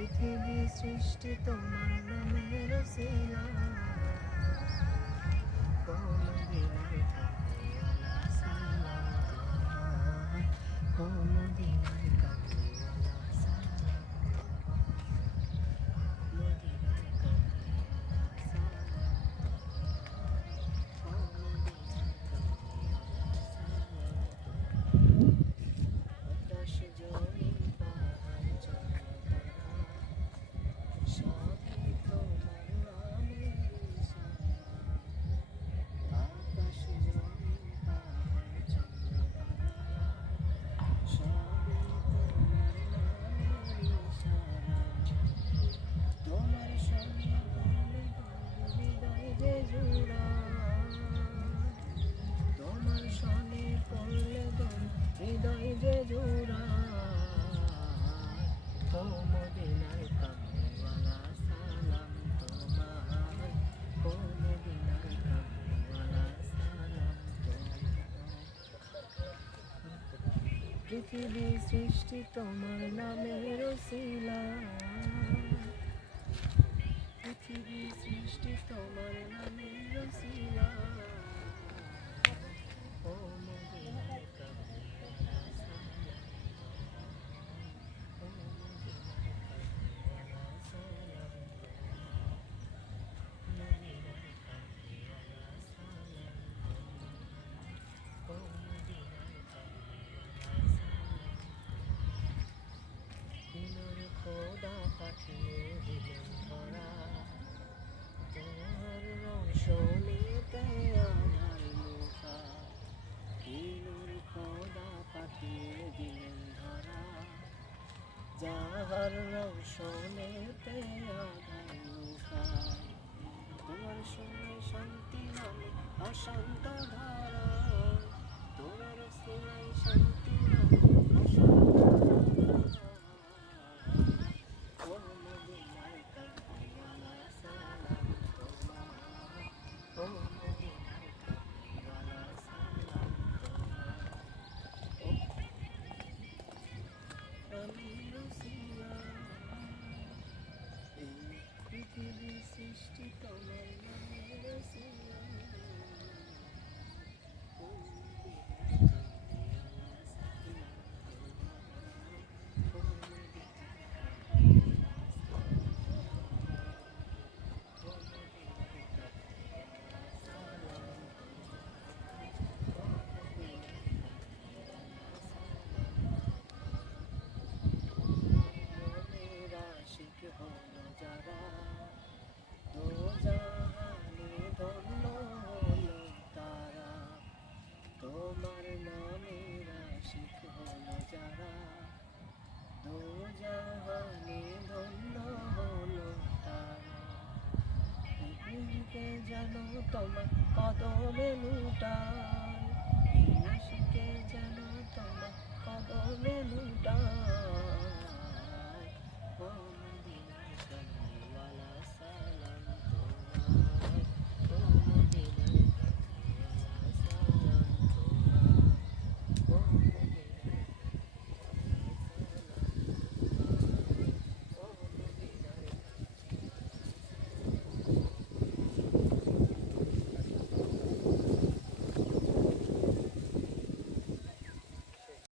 পৃথিবী সৃষ্টি তোমার নামের শিলা কোনদিনার কামলিওয়ালা সালাম তোমায় কোনদিনার কামলিওয়ালা সালাম মদিনার কামলিওয়ালা সালাম কোনদিনার কামলিওয়ালা সালাম আকাশ জমিন পাহাড় জলধারা সবই তোমার নামের ইশারা আকাশ জমিন পাহাড় জলধারা সবই তোমার নামের ইশারা তোমার সঙ্গে বলে হৃদয় যে জোড়া তোমার সনে পড়লে দোল হৃদয় যে জোড়া ও মদিনার কামলিওয়ালা সালাম তোমায় ও মদিনার কামলিওয়ালা সালাম তোমায় পৃথিবী সৃষ্টি তোমার নামের শিলা পৃথিবী সৃষ্টি তোমার নামের শিলা ও মদিনার কামলিওয়ালা সালাম ও মদিনার কামলিওয়ালা সালাম মদিনার কামলিওয়ালা সালাম ও মদিনার কামলিওয়ালা সালাম নূর খোদা পাঠিয়ে দিলেন ধরা তোমার রোশনীতে আঁধার মুখা নূর খোদা পাঠিয়ে দিলেন ধরা যাহার রোশনীতে আঁধার মুখা তোমার শুনে শান্তি নামে অশান্ত ধারা তোমার সিনাই শান্তি নামে অশান্ত ধারা ও মদিনার কামলিওয়ালা সালাম তোমায় ও মদিনার কামলিওয়ালা সালাম তোমায় আমি রসিয়া এই পৃথিবী সৃষ্টি তোমার নামের শিলা আশিক হলো যারা দোজাহানে ধন্য হলো তারা তোমার নামের আশিক হলো যারা দোজাহানে ধন্য হলো তারা পৃথিবীকে যেন তোমার কদমে লুটা